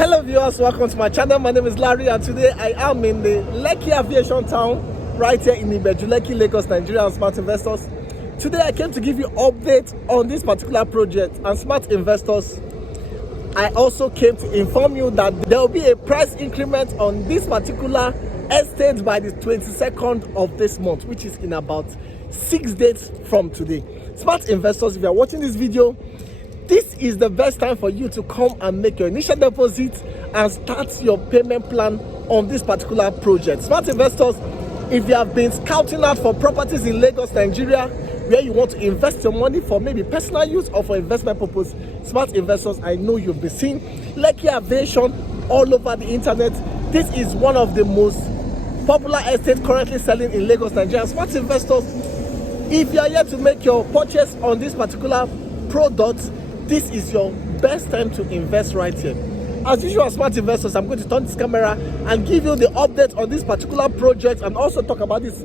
Hello viewers, welcome to my channel. My name is Larry and today I am in the Lekki Aviation Town right here in Ibeju Lekki, Lagos, Nigeria, and smart investors. Today I came to give you update on this particular project, and smart investors, I also came to inform you that there will be a price increment on this particular estate by the 22nd of this month, which is in about 6 days from today. Smart investors, if you are watching this video, this is the best time for you to come and make your initial deposit and start your payment plan on this particular project. Smart investors, if you have been scouting out for properties in Lagos, Nigeria, where you want to invest your money for maybe personal use or for investment purpose, smart investors, I know you've been seeing Lekki Aviation all over the internet. This is one of the most popular estates currently selling in Lagos, Nigeria. Smart investors, if you are here to make your purchase on this particular product, this is your best time to invest right here. As usual, smart investors, I'm going to turn this camera and give you the update on this particular project and also talk about this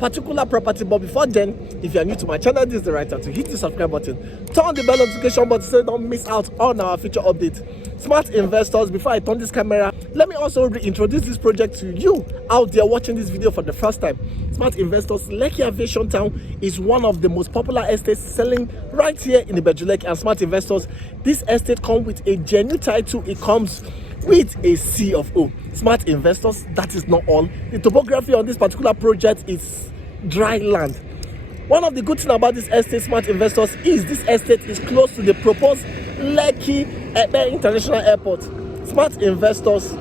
particular property. But before then, if you are new to my channel, this is the right time to hit the subscribe button, turn on the bell notification button so you don't miss out on our future updates. Smart investors, before I turn this camera, let me also reintroduce this project to you out there watching this video for the first time. Smart investors, Lekki Aviation Town is one of the most popular estates selling right here in Ibeju Lekki. And smart investors, this estate comes with a genuine title. It comes with a C of O. Smart investors, that is not all. The topography on this particular project is dry land. One of the good things about this estate, smart investors, is this estate is close to the proposed Lekki Epe International Airport. Smart investors,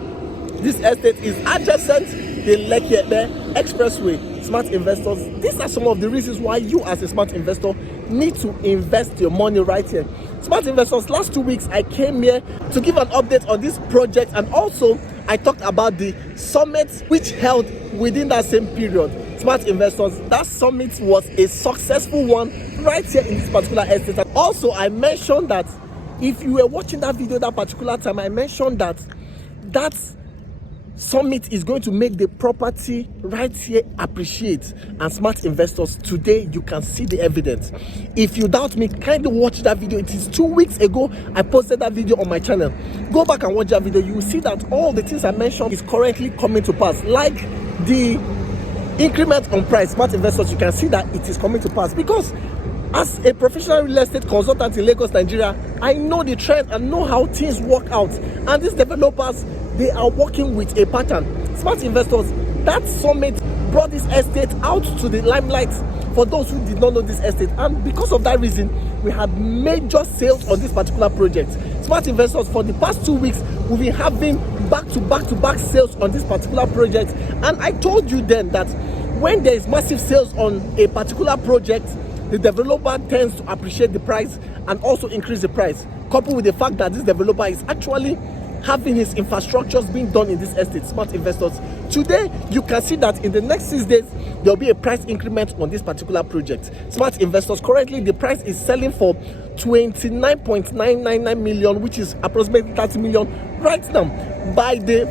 this estate is adjacent the Lekki Epe Expressway. Smart investors, these are some of the reasons why you as a smart investor need to invest your money right here. Smart investors, last 2 weeks I came here to give an update on this project, and also I talked about the summit which held within that same period. Smart investors, that summit was a successful one right here in this particular estate. And also I mentioned that if you were watching that video that particular time, I mentioned that that summit is going to make the property right here appreciate. And smart investors, today you can see the evidence. If you doubt me, kindly watch that video. It is 2 weeks ago I posted that video on my channel. Go back and watch that video. You will see that all the things I mentioned is currently coming to pass, like the increment on price. Smart investors, you can see that it is coming to pass, because as a professional real estate consultant in Lagos, Nigeria, I know the trend and know how things work out. And these developers, they are working with a pattern. Smart investors, that summit brought this estate out to the limelight for those who did not know this estate. And because of that reason, we had major sales on this particular project. Smart investors, for the past 2 weeks, we've been having back-to-back sales on this particular project. And I told you then that when there is massive sales on a particular project, the developer tends to appreciate the price and also increase the price, coupled with the fact that this developer is actually having his infrastructures being done in this estate. Smart investors, today you can see that in the next 6 days there will be a price increment on this particular project. Smart investors, currently the price is selling for 29.999 million, which is approximately 30 million right now. By the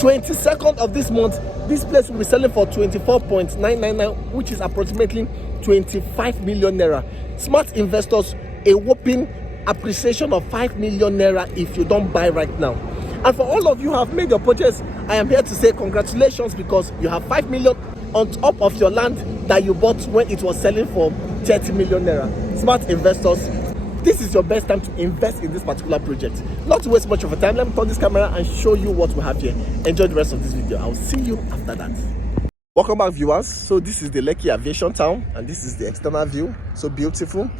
22nd of this month, this place will be selling for 24.999, which is approximately 25 million naira. Smart investors, a whopping appreciation of 5 million naira if you don't buy right now. And for all of you who have made your purchase, I am here to say congratulations, because you have 5 million on top of your land that you bought when it was selling for 30 million naira. Smart investors, this is your best time to invest in this particular project. Not to waste much of your time, let me turn this camera and show you what we have here. Enjoy the rest of this video. I'll see you after that. Welcome back, viewers. So this is the Lekki Aviation Town, and this is the external view. So beautiful.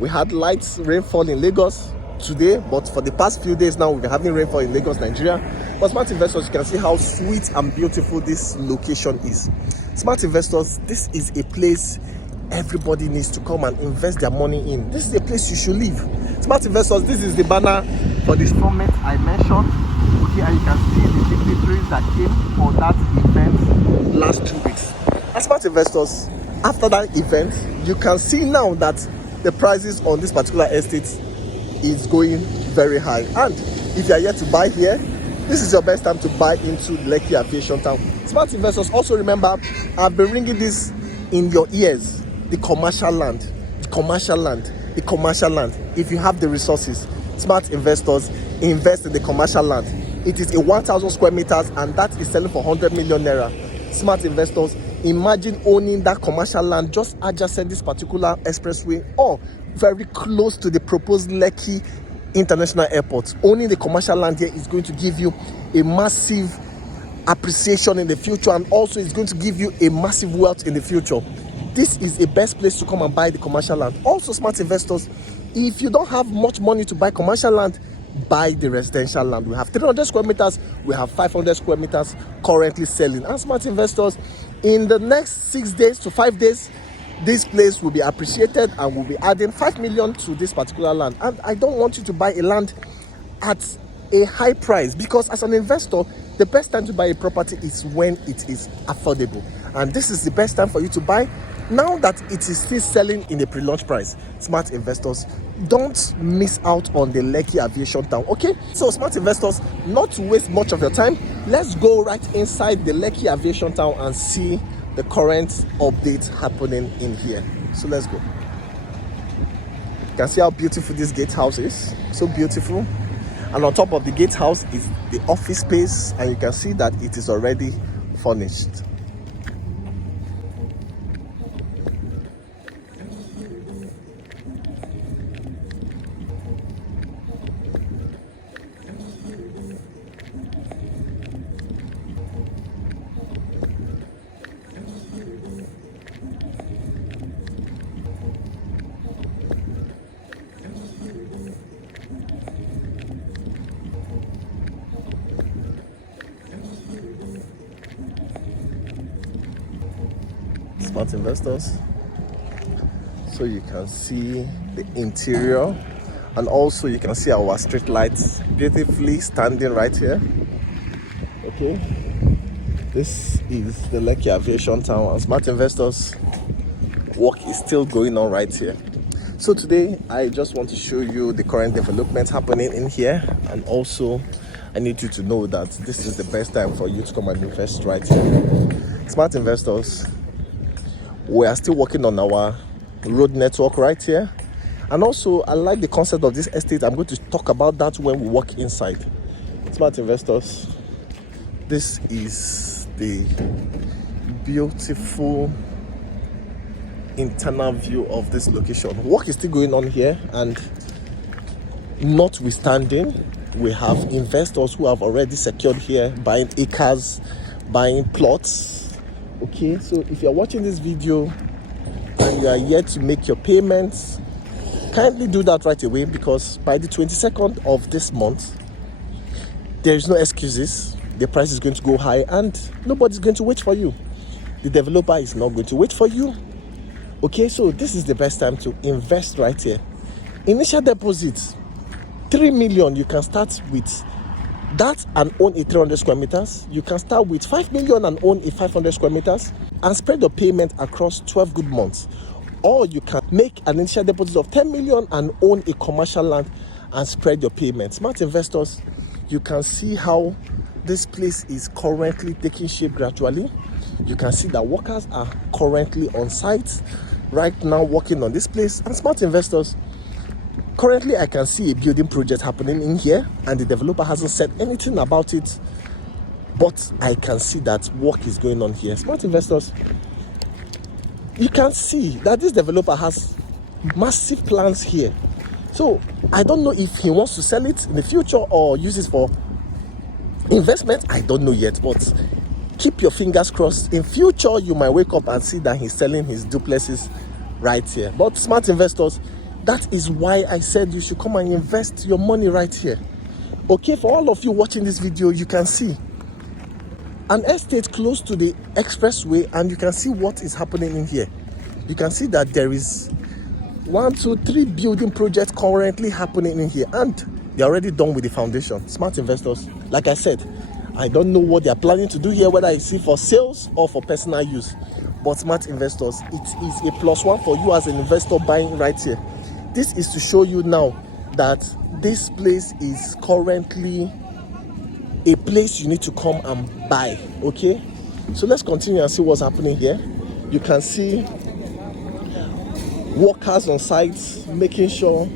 We had light rainfall in Lagos today, but for the past few days now we've been having rainfall in Lagos, Nigeria. But smart investors, you can see how sweet and beautiful this location is. Smart investors, this is a place everybody needs to come and invest their money in. This is a place you should live. Smart investors, this is the banner for the summit I mentioned. Okay, and you can see the dignitaries that came for that event last 2 weeks. And smart investors, after that event, you can see now that the prices on this particular estate is going very high. And if you are yet to buy here, this is your best time to buy into Lekki Aviation Town. Smart investors, also remember, I've been ringing this in your ears: the commercial land, the commercial land, the commercial land. If you have the resources, smart investors, invest in the commercial land. It is a 1,000 square meters, and that is selling for 100 million naira. Smart investors, imagine owning that commercial land just adjacent this particular expressway, or very close to the proposed Lekki International Airport. Owning the commercial land here is going to give you a massive appreciation in the future, and also it's going to give you a massive wealth in the future. This is the best place to come and buy the commercial land. Also, smart investors, if you don't have much money to buy commercial land, buy the residential land. We have 300 square meters, we have 500 square meters currently selling. And smart investors, in the next 6 days to 5 days, this place will be appreciated and will be adding 5 million to this particular land. And I don't want you to buy a land at a high price, because as an investor, the best time to buy a property is when it is affordable. And this is the best time for you to buy, now that it is still selling in a pre-launch price. Smart investors, don't miss out on the Lekki Aviation Town, okay? So smart investors, not to waste much of your time, let's go right inside the Lekki Aviation Town and see the current updates happening in here. So let's go. You can see how beautiful this gatehouse is. So beautiful. And on top of the gatehouse is the office space, and you can see that it is already furnished. Smart investors, so you can see the interior, and also you can see our street lights beautifully standing right here. Okay, this is the Lekki Aviation Town, and smart investors, work is still going on right here. So today I just want to show you the current developments happening in here, and also I need you to know that this is the best time for you to come and invest right here. Smart investors, we are still working on our road network right here, and also I like the concept of this estate. I'm going to talk about that when we walk inside. Smart investors, this is the beautiful internal view of this location. Work is still going on here, and notwithstanding, we have investors who have already secured here, buying acres, buying plots. Okay, so if you're watching this video and you are yet to make your payments, kindly do that right away, because by the 22nd of this month, there is no excuses. The price is going to go high, and nobody's going to wait for you. The developer is not going to wait for you. Okay, so this is the best time to invest right here. Initial deposit 3 million. You can start with that and own a 300 square meters. You can start with 5 million and own a 500 square meters, and spread your payment across 12 good months. Or you can make an initial deposit of 10 million and own a commercial land and spread your payment. Smart investors, you can see how this place is currently taking shape gradually. You can see that workers are currently on site right now working on this place. And smart investors, currently I can see a building project happening in here, and the developer hasn't said anything about it, but I can see that work is going on here. Smart investors, you can see that this developer has massive plans here. So I don't know if he wants to sell it in the future or use it for investment. I don't know yet, but keep your fingers crossed. In future, you might wake up and see that he's selling his duplexes right here. But smart investors, that is why I said you should come and invest your money right here. Okay, for all of you watching this video, you can see an estate close to the expressway, and you can see what is happening in here. You can see that there is 1, 2, 3 building projects currently happening in here, and they're already done with the foundation. Smart investors, like I said, I don't know what they're planning to do here, whether it's for sales or for personal use. But smart investors, it is a +1 for you as an investor buying right here. This is to show you now that this place is currently a place you need to come and buy. Okay, so let's continue and see what's happening here. You can see workers on site making sure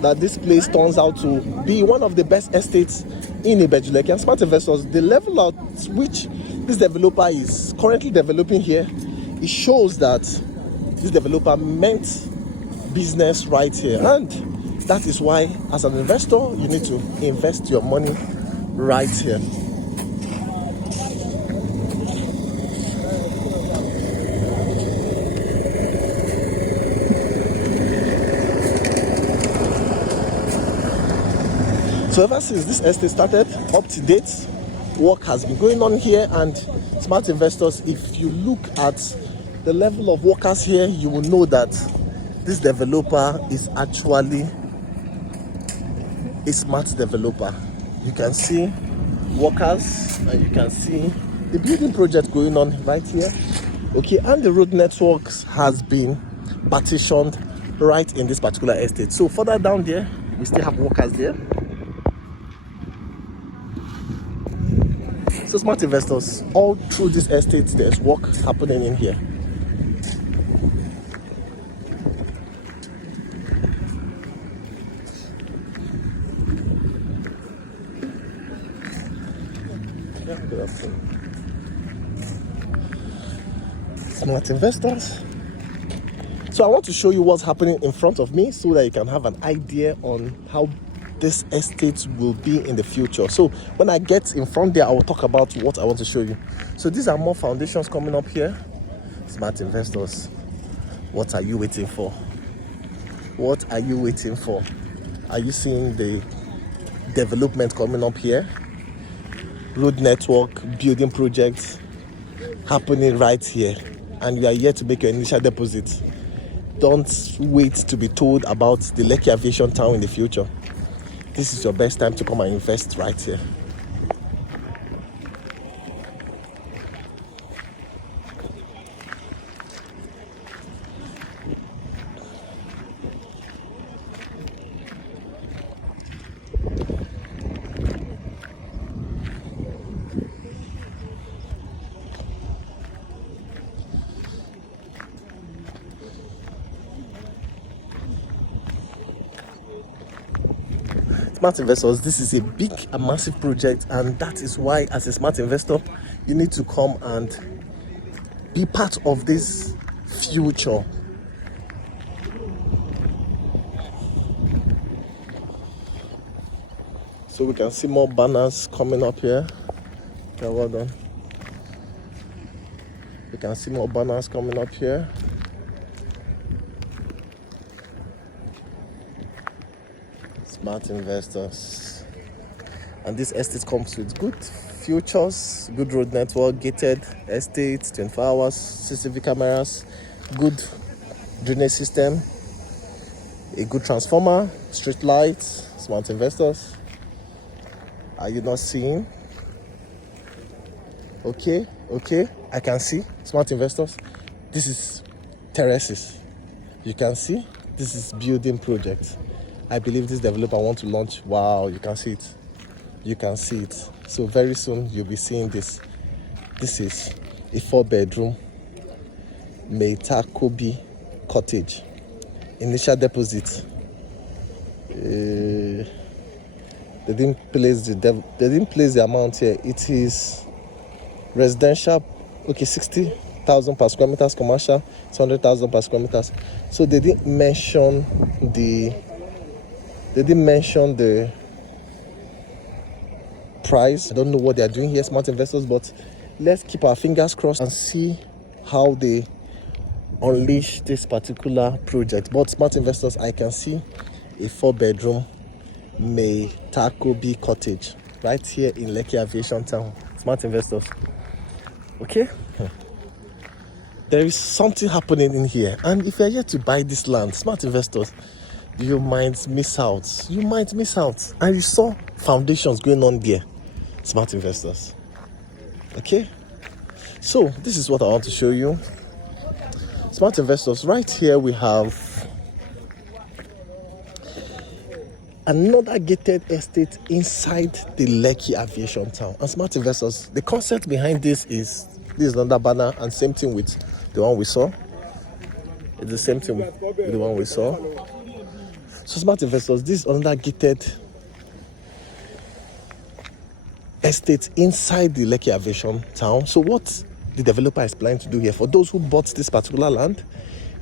that this place turns out to be one of the best estates in Ibeju Lekki. And smart investors, the level at which this developer is currently developing here, it shows that this developer meant business right here. And that is why, as an investor, you need to invest your money right here. So ever since this estate started, up to date, work has been going on here. And smart investors, if you look at the level of workers here, you will know that this developer is actually a smart developer. You can see workers and you can see the building project going on right here. Okay, and the road networks has been partitioned right in this particular estate. So further down there, we still have workers there. So smart investors, all through this estate, there's work happening in here. Smart investors. So I want to show you what's happening in front of me so that you can have an idea on how this estate will be in the future. So when I get in front there, I will talk about what I want to show you. So these are more foundations coming up here. Smart investors, what are you waiting for? What are you waiting for? Are you seeing the development coming up here? Road network, building projects happening right here, and you are yet to make your initial deposit. Don't wait to be told about the Lekki Aviation Town in the future. This is your best time to come and invest right here. Smart investors, this is a big and massive project, and that is why, as a smart investor, you need to come and be part of this future. So we can see more banners coming up here. Okay, well done. We can see more banners coming up here. Smart investors. And this estate comes with good features, good road network, gated estate, 24 hours, CCTV cameras, good drainage system, a good transformer, street lights. Smart investors, are you not seeing? Okay, I can see. Smart investors, this is terraces. You can see this is building project. I believe this developer wants to launch. Wow, you can see it. You can see it. So very soon you'll be seeing this. This is a 4-bedroom Meitakobi cottage. Initial deposit. They didn't place the amount here. It is residential. Okay, 60,000 per square meters. Commercial, 200,000 per square meters. So they didn't mention the price. I don't know what they are doing here, smart investors, but let's keep our fingers crossed and see how they unleash this particular project. But smart investors, I can see a 4-bedroom Meitakobi cottage right here in Lekki Aviation Town. Smart investors, okay? There is something happening in here, and if you are yet to buy this land, smart investors, you might miss out. You might miss out. And you saw foundations going on there, smart investors. Okay? So, this is what I want to show you. Smart investors, right here we have another gated estate inside the Lekki Aviation Town. And smart investors, the concept behind this is another banner, and same thing with the one we saw. It's the same thing with the one we saw. So smart investors, this is another gated estate inside the Lekki Aviation Town. So what the developer is planning to do here, for those who bought this particular land,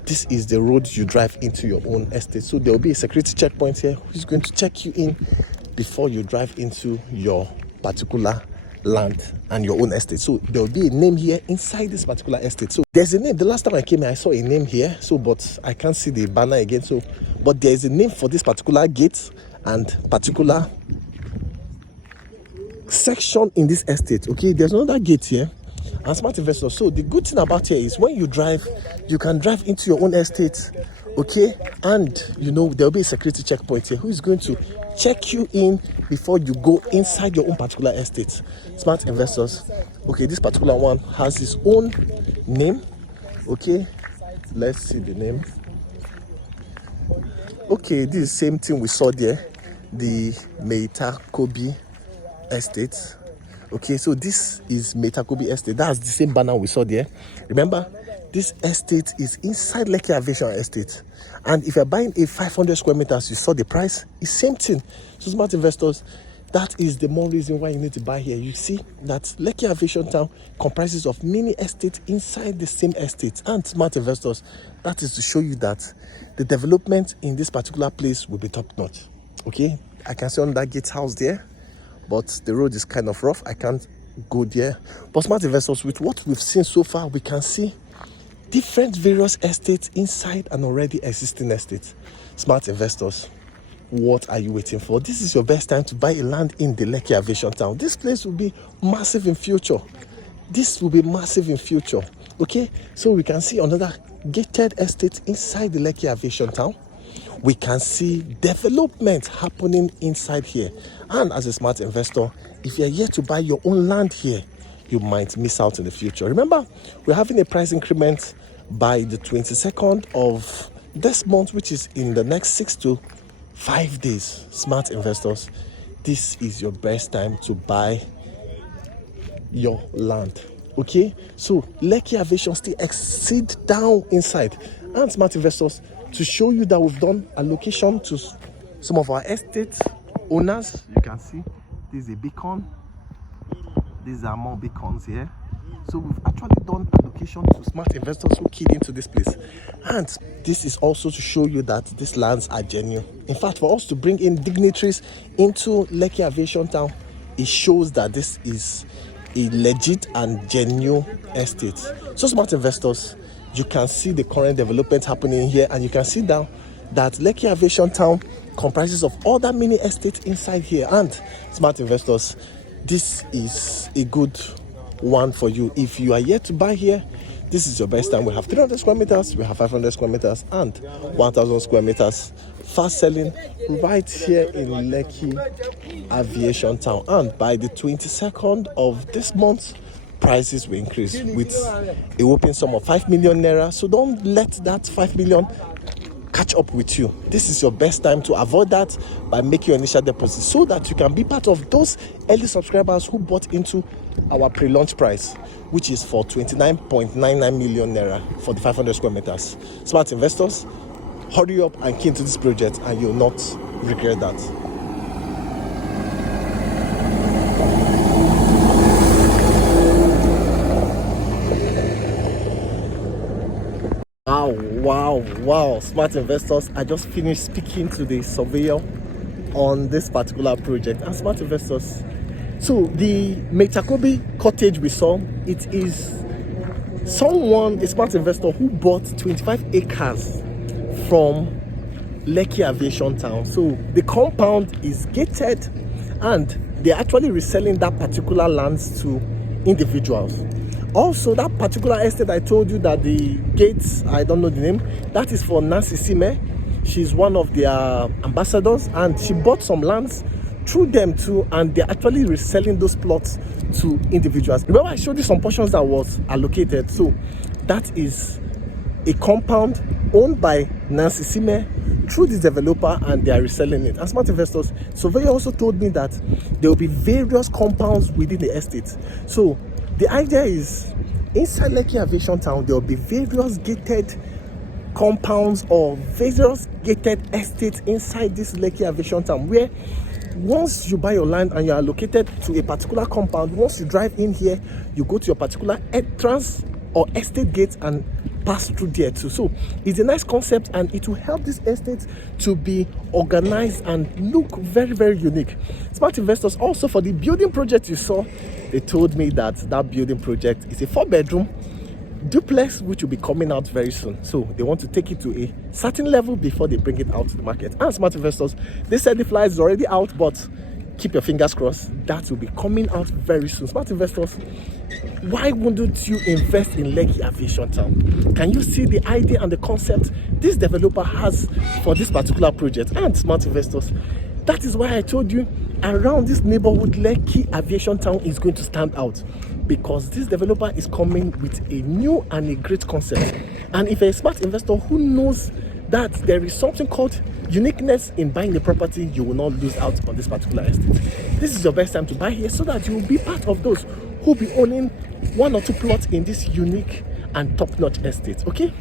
this is the road you drive into your own estate. So there will be a security checkpoint here who's going to check you in before you drive into your particular land and your own estate. So there will be a name here inside this particular estate. So there's a name. The last time I came here, I saw a name here. So, but I can't see the banner again. So, but there is a name for this particular gate and particular section in this estate. Okay, there's another gate here. And smart investors, so the good thing about here is when you drive, you can drive into your own estate, okay, and you know there'll be a security checkpoint here who is going to check you in before you go inside your own particular estate. Smart investors, okay, this particular one has its own name. Okay, let's see the name. Okay, this is the same thing we saw there, the Metakobi estate. Okay, so this is Metakobi estate. That's the same banner we saw there. Remember, this estate is inside Lekki Aviation Estate, and if you're buying a 500 square meters, you saw the price, it's same thing. So smart investors, that is the more reason why you need to buy here. You see that Lekki Aviation Town comprises of mini estates inside the same estate. And smart investors, that is to show you that the development in this particular place will be top notch. Okay, I can see on that gate house there, but the road is kind of rough. I can't go there. But smart investors, with what we've seen so far, we can see different various estates inside an already existing estate. Smart investors, what are you waiting for? This is your best time to buy a land in the Lekki Aviation Town. This place will be massive in future. This will be massive in future. Okay, so we can see another gated estate inside the Lekki Aviation Town. We can see development happening inside here. And as a smart investor, if you're here to buy your own land here, you might miss out in the future. Remember, we're having a price increment by the 22nd of this month, which is in the next 6 to 5 days. Smart investors, this is your best time to buy your land. Okay, so Lekki Aviation still exceed down inside. And smart investors, to show you that we've done allocation to some of our estate owners, you can see this is a beacon. These are more beacons here. So we've actually done allocation to smart investors who keyed into this place. And this is also to show you that these lands are genuine. In fact, for us to bring in dignitaries into Lekki Aviation Town, it shows that this is a legit and genuine estate. So smart investors, you can see the current development happening here, and you can see down that Lekki Aviation Town comprises of other mini estates inside here. And smart investors, this is a good one for you. If you are yet to buy here, this is your best time. We have 300 square meters, we have 500 square meters, and 1,000 square meters fast selling right here in Lekki Aviation Town. And by the 22nd of this month, prices will increase with a whopping sum of 5 million naira. So don't let that 5 million catch up with you. This is your best time to avoid that by making your initial deposit, so that you can be part of those early subscribers who bought into our pre-launch price, which is for 29.99 million naira for the 500 square meters. Smart investors, hurry up and key into this project, and you'll not regret that. Wow, smart investors, I just finished speaking to the surveyor on this particular project. And smart investors, so the Metakobi cottage we saw, it is a smart investor who bought 25 acres from Lekki Aviation Town. So the compound is gated, and they're actually reselling that particular lands to individuals. Also, that particular estate I told you that the gates, I don't know the name, that is for Nancy Sime. She's one of their ambassadors, and she bought some lands through them too, and they're actually reselling those plots to individuals. Remember, I showed you some portions that was allocated. So that is a compound owned by Nancy Sime through this developer, and they are reselling it. And smart investors, surveyor also told me that there will be various compounds within the estate. So the idea is, inside Lekki Aviation Town, there will be various gated compounds or various gated estates inside this Lekki Aviation Town, where once you buy your land and you are located to a particular compound, once you drive in here, you go to your particular entrance or estate gate and pass through there too. So it's a nice concept, and it will help this estate to be organized and look very, very unique. Smart investors, also for the building project you saw, they told me that building project is a 4-bedroom duplex which will be coming out very soon. So they want to take it to a certain level before they bring it out to the market. And smart investors, they said the flyer is already out, but keep your fingers crossed, that will be coming out very soon. Smart investors, why wouldn't you invest in Lekki Aviation Town? Can you see the idea and the concept this developer has for this particular project? And smart investors, that is why I told you around this neighborhood, Lekki Aviation Town is going to stand out, because this developer is coming with a new and a great concept. And if you're a smart investor who knows that there is something called uniqueness in buying the property, you will not lose out on this particular estate. This is your best time to buy here, so that you will be part of those who will be owning 1 or 2 plots in this unique and top-notch estate. Okay,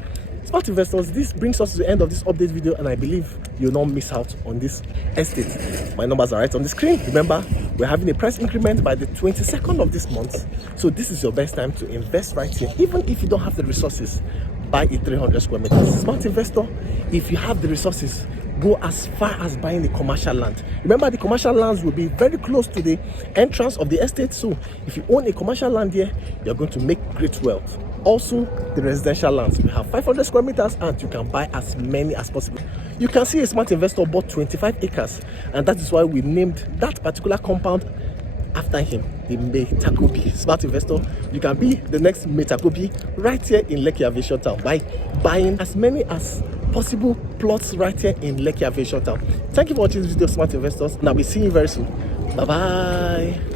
smart investors, this brings us to the end of this update video, and I believe you'll not miss out on this estate. My numbers are right on the screen. Remember, we're having a price increment by the 22nd of this month, so this is your best time to invest right here. Even if you don't have the resources, buy a 300 square meters. Smart investor, if you have the resources, go as far as buying the commercial land. Remember, the commercial lands will be very close to the entrance of the estate, so if you own a commercial land here, you're going to make great wealth. Also, the residential lands, we have 500 square meters, and you can buy as many as possible. You can see a smart investor bought 25 acres, and that is why we named that particular compound after him, the Metakobi. Smart investor, you can be the next Metakobi right here in Lekki Aviation Town by buying as many as possible plots right here in Lekki Aviation Town. Thank you for watching this video, smart investors, and I'll be seeing you very soon. Bye bye.